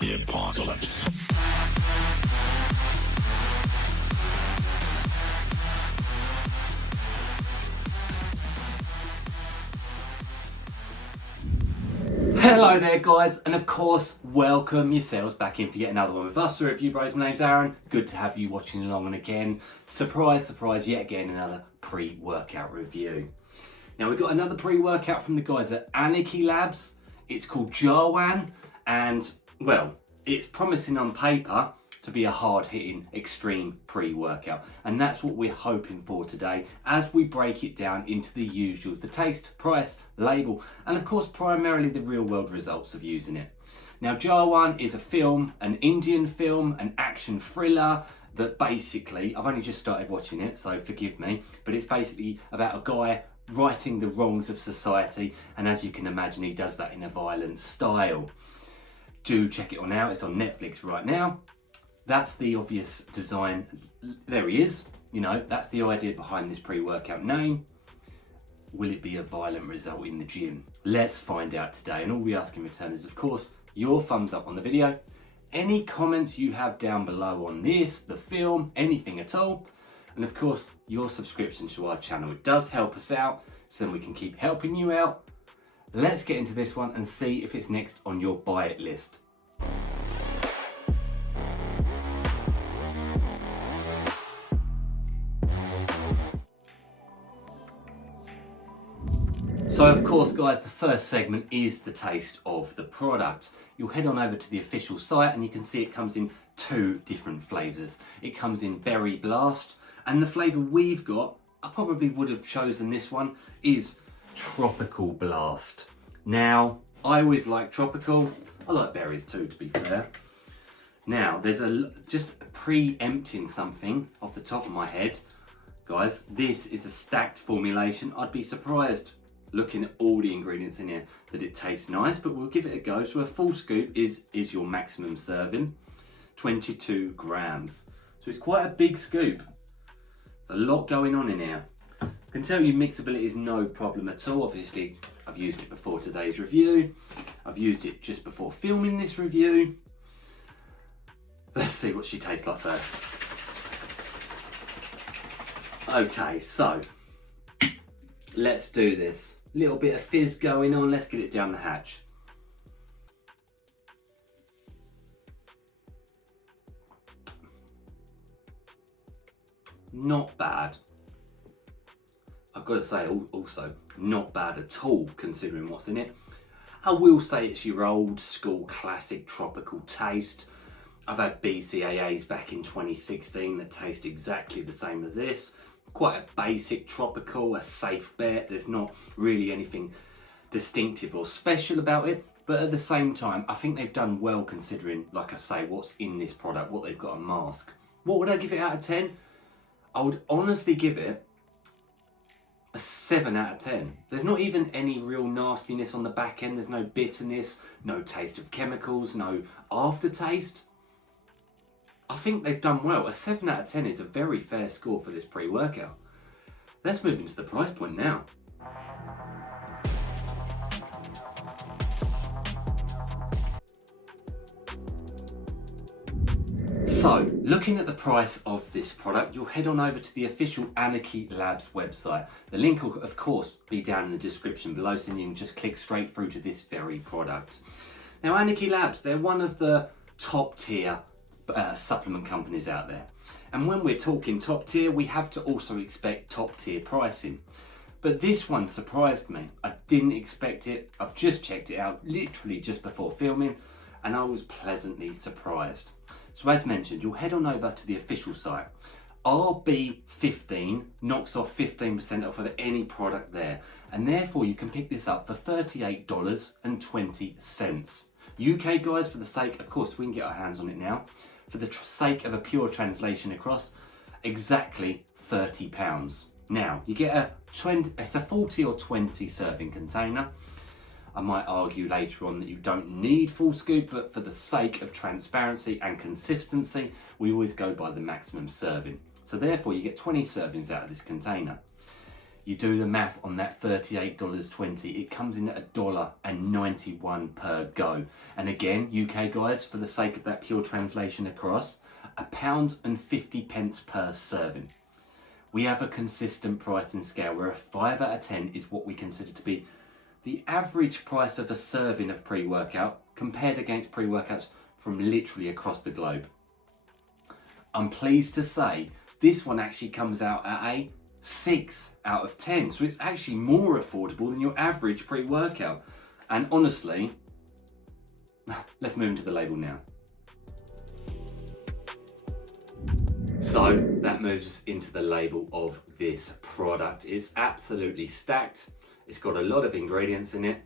The apocalypse. Hello there guys, and of course welcome yourselves back in for yet another one with us, the Review Bros. My name's Aaron, good to have you watching along, and again, surprise, surprise, yet again another pre-workout review. Now we've got another pre-workout from the guys at Anarchy Labs. It's called JAWAN, and well, it's promising on paper to be a hard-hitting extreme pre-workout, and that's what we're hoping for today as we break it down into the usuals: the taste, price, label, and of course primarily the real-world results of using it. Now JAWAN is a film, an Indian film, an action thriller that basically, I've only just started watching it, so forgive me, but it's basically about a guy righting the wrongs of society, and as you can imagine, he does that in a violent style. Do check it on out, it's on Netflix right now. That's the obvious design. There he is. You know, that's the idea behind this pre-workout name. Will it be a violent result in the gym? Let's find out today. And all we ask in return is, of course, your thumbs up on the video, any comments you have down below on this, the film, anything at all, and of course, your subscription to our channel. It does help us out, so then we can keep helping you out. Let's get into this one and see if it's next on your buy it list. So of course guys, the first segment is the taste of the product. You'll head on over to the official site and you can see it comes in two different flavours. It comes in Berry Blast, and the flavour we've got, I probably would have chosen this one, is Tropical Blast. Now, I always like tropical. I like berries too, to be fair. Now, there's just preempting something off the top of my head. Guys, this is a stacked formulation. I'd be surprised, looking at all the ingredients in here, that it tastes nice, but we'll give it a go. So a full scoop is your maximum serving, 22 grams. So it's quite a big scoop. There's a lot going on in here. I can tell you mixability is no problem at all. Obviously, I've used it before today's review. I've used it just before filming this review. Let's see what she tastes like first. Okay, so let's do this. Little bit of fizz going on, let's get it down the hatch. Not bad. I've got to say also, not bad at all considering what's in it. I will say it's your old school classic tropical taste. I've had BCAAs back in 2016 that taste exactly the same as this. Quite a basic tropical, a safe bet. There's not really anything distinctive or special about it, but at the same time, I think they've done well considering, like I say, what's in this product, what they've got to mask. What would I give it out of 10? I would honestly give it a 7 out of 10. There's not even any real nastiness on the back end. There's no bitterness, no taste of chemicals, no aftertaste. I think they've done well. A 7 out of 10 is a very fair score for this pre-workout. Let's move into the price point now. So, looking at the price of this product, you'll head on over to the official Anarchy Labs website. The link will, of course, be down in the description below, so you can just click straight through to this very product. Now, Anarchy Labs, they're one of the top tier supplement companies out there. And when we're talking top tier, we have to also expect top tier pricing. But this one surprised me. I didn't expect it. I've just checked it out literally just before filming, and I was pleasantly surprised. So as mentioned, you'll head on over to the official site. RB15 knocks off 15% off of any product there, and therefore you can pick this up for $38.20. UK guys, for the sake, of course we can get our hands on it now, for the sake of a pure translation across, exactly £30. Now, you get it's a 40 or 20 serving container. I might argue later on that you don't need full scoop, but for the sake of transparency and consistency, we always go by the maximum serving. So therefore you get 20 servings out of this container. You do the math on that $38.20, it comes in at $1.91 per go. And again, UK guys, for the sake of that pure translation across, £1.50 per serving. We have a consistent pricing scale where a 5 out of 10 is what we consider to be the average price of a serving of pre-workout compared against pre-workouts from literally across the globe. I'm pleased to say this one actually comes out at a 6 out of 10. So it's actually more affordable than your average pre-workout. And honestly, let's move into the label now. So that moves us into the label of this product. It's absolutely stacked. It's got a lot of ingredients in it.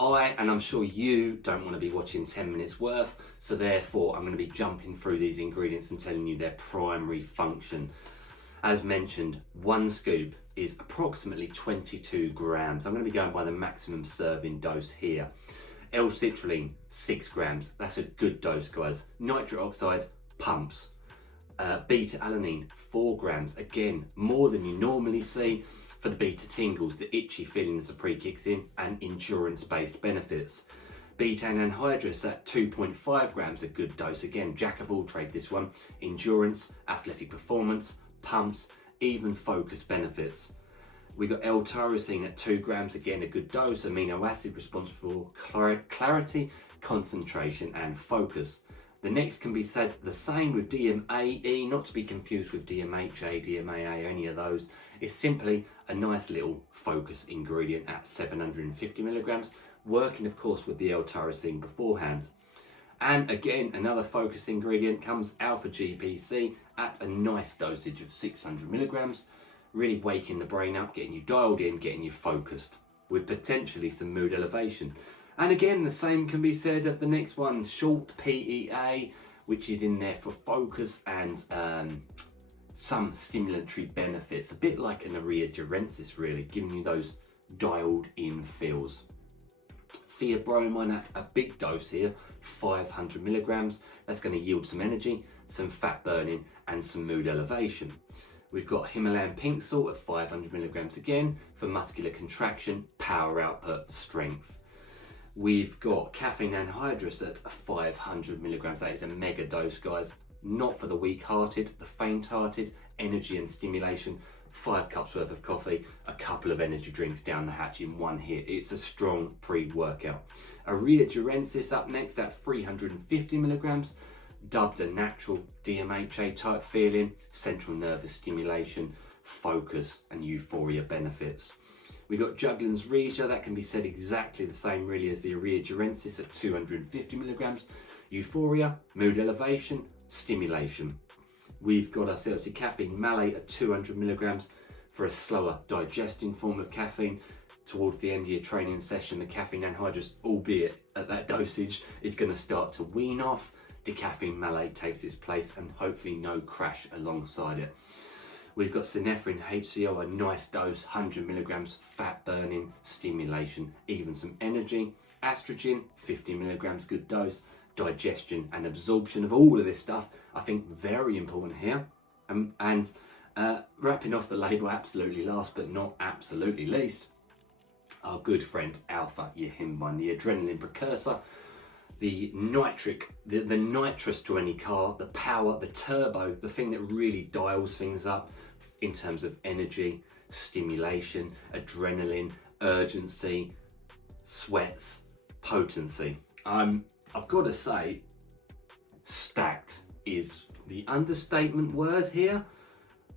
And I'm sure you don't want to be watching 10 minutes worth, so therefore I'm going to be jumping through these ingredients and telling you their primary function. As mentioned, one scoop is approximately 22 grams. I'm going to be going by the maximum serving dose here. L-citrulline, 6 grams. That's a good dose, guys. Nitric oxide, pumps. Beta-alanine, 4 grams. Again, more than you normally see. For the beta tingles, the itchy feeling as the pre kicks in, and endurance-based benefits. Betaine anhydrous at 2.5 grams, a good dose. Again, jack of all trade this one. Endurance, athletic performance, pumps, even focus benefits. We got L-tyrosine at 2 grams, again a good dose. Amino acid responsible for clarity, concentration, and focus. The next can be said the same with DMAE, not to be confused with DMHA, DMAA, any of those. It's simply a nice little focus ingredient at 750 milligrams, working of course with the L-tyrosine beforehand. And again, another focus ingredient comes alpha GPC at a nice dosage of 600 milligrams, really waking the brain up, getting you dialed in, getting you focused, with potentially some mood elevation. And again, the same can be said of the next one, short PEA, which is in there for focus and some stimulatory benefits, a bit like an area durensis really, giving you those dialed in feels. Theobromine at a big dose here, 500 milligrams. That's going to yield some energy, some fat burning, and some mood elevation. We've got Himalayan pink salt at 500 milligrams again for muscular contraction, power output, strength. We've got caffeine anhydrous at 500 milligrams. That is a mega dose, guys. Not for the weak-hearted, the faint-hearted, energy and stimulation. 5 cups worth of coffee, a couple of energy drinks down the hatch in one hit. It's a strong pre-workout. Area durensis up next at 350 milligrams, dubbed a natural DMHA type feeling, central nervous stimulation, focus and euphoria benefits. We've got Juglans Regia, that can be said exactly the same really as the Area durensis at 250 milligrams, euphoria, mood elevation, stimulation. We've got ourselves the caffeine malate at 200 milligrams for a slower digesting form of caffeine. Towards the end of your training session, the caffeine anhydrous, albeit at that dosage, is going to start to wean off. Decaffeine malate takes its place and hopefully no crash alongside it. We've got synephrine HCl, a nice dose, 100 milligrams, fat burning, stimulation, even some energy. Astrogen, 50 milligrams, good dose. Digestion and absorption of all of this stuff, I think very important here. Wrapping off the label absolutely last but not absolutely least, our good friend alpha yohimbine, the adrenaline precursor, the nitrous to any car, the power, the turbo, the thing that really dials things up in terms of energy, stimulation, adrenaline, urgency, sweats, potency. I've got to say, stacked is the understatement word here.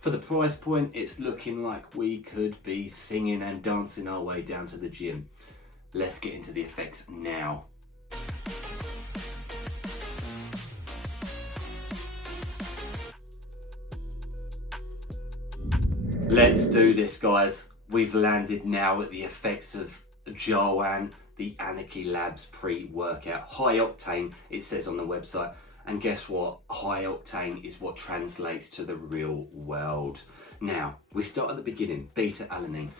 For the price point, it's looking like we could be singing and dancing our way down to the gym. Let's get into the effects now. Let's do this, guys. We've landed now at the effects of JAWAN, the Anarchy Labs pre-workout. High octane, it says on the website. And guess what? High octane is what translates to the real world. Now, we start at the beginning. Beta-alanine,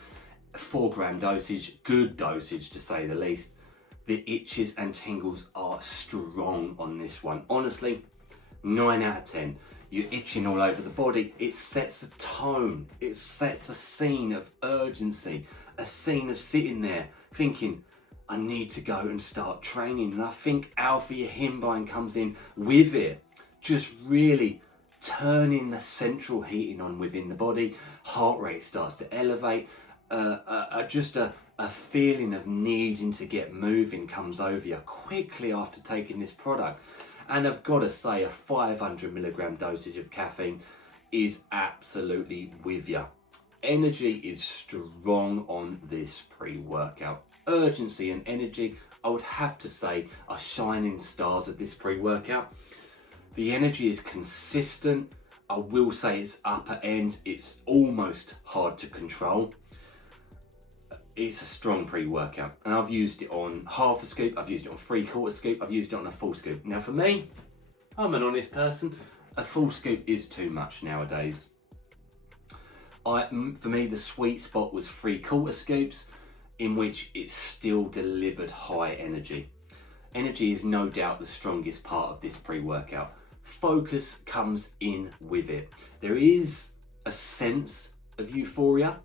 4 gram dosage, good dosage to say the least. The itches and tingles are strong on this one. Honestly, 9 out of 10. You're itching all over the body. It sets a tone. It sets a scene of urgency, a scene of sitting there thinking, I need to go and start training. And I think Alpha Yihimbine comes in with it, just really turning the central heating on within the body. Heart rate starts to elevate. Just a feeling of needing to get moving comes over you quickly after taking this product. And I've got to say, a 500 milligram dosage of caffeine is absolutely with you. Energy is strong on this pre-workout. Urgency and energy, I would have to say, are shining stars of this pre-workout. The energy is consistent. I will say it's upper end. It's almost hard to control. It's a strong pre-workout, and I've used it on half a scoop, I've used it on 3/4 scoop, I've used it on a full scoop. Now for me, I'm an honest person, a full scoop is too much nowadays. For me, the sweet spot was 3/4 scoops, in which it still delivered high energy. Energy is no doubt the strongest part of this pre-workout. Focus comes in with it. There is a sense of euphoria.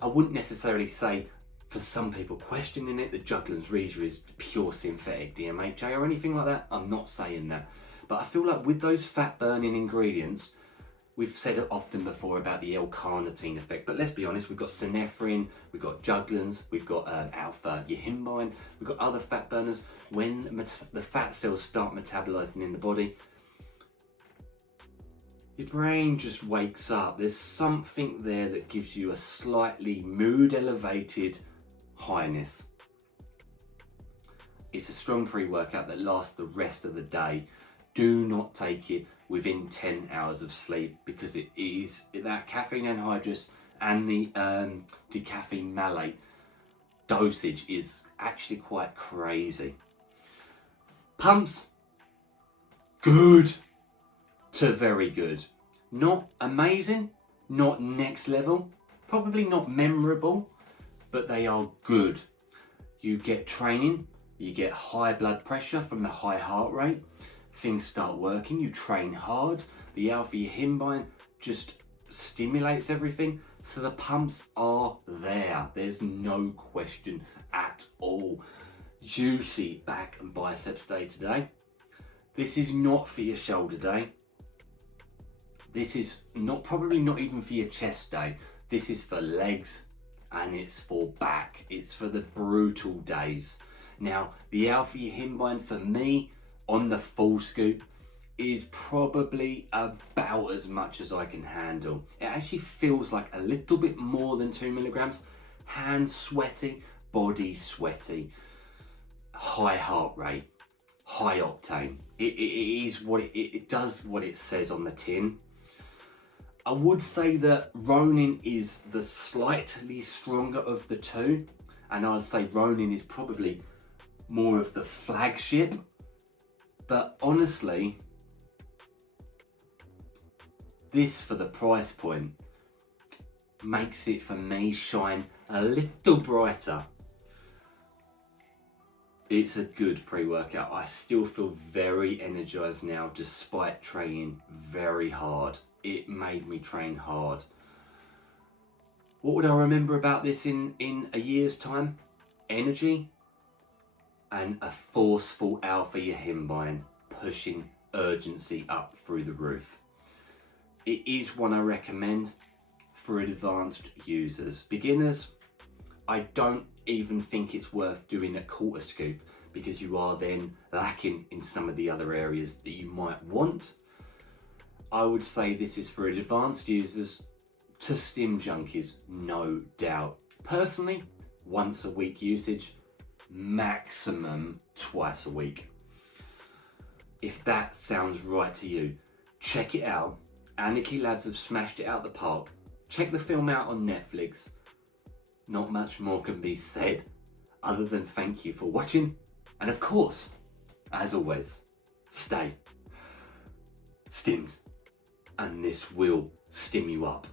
I wouldn't necessarily say, for some people questioning it, that Juggler's Reader is pure synthetic DMHA or anything like that. I'm not saying that. But I feel like with those fat burning ingredients, we've said it often before about the L-carnitine effect, but let's be honest, we've got synephrine, we've got Juglans, we've got Alpha Yihimbine, we've got other fat burners. When the fat cells start metabolizing in the body, your brain just wakes up. There's something there that gives you a slightly mood elevated highness. It's a strong pre-workout that lasts the rest of the day. Do not take it within 10 hours of sleep, because it is that caffeine anhydrous and the decaffeine malate dosage is actually quite crazy. Pumps, good to very good. Not amazing, not next level, probably not memorable, but they are good. You get training, you get high blood pressure from the high heart rate, things start working, you train hard, the Alpha Yihimbine just stimulates everything, so the pumps are there. There's no question at all. Juicy back and biceps day today. This is not for your shoulder day. This is probably not even for your chest day. This is for legs and it's for back. It's for the brutal days. Now, the Alpha Yihimbine for me on the full scoop is probably about as much as I can handle. It actually feels like a little bit more than 2 milligrams. Hands sweaty, body sweaty, high heart rate, high octane. It is what it does what it says on the tin. I would say that Ronin is the slightly stronger of the two, and I'd say Ronin is probably more of the flagship, but honestly, this for the price point makes it for me shine a little brighter. It's a good pre-workout. I still feel very energized now despite training very hard. It made me train hard. What would I remember about this in a year's time? Energy and a forceful Alpha Yihimbine pushing urgency up through the roof. It is one I recommend for advanced users. Beginners, I don't even think it's worth doing a 1/4 scoop, because you are then lacking in some of the other areas that you might want. I would say this is for advanced users to stim junkies, no doubt. Personally, once a week usage, maximum twice a week. If that sounds right to you, check it out. Anarchy lads have smashed it out the park. Check the film out on Netflix. Not much more can be said other than thank you for watching. And of course, as always, stay stimmed. And this will stim you up.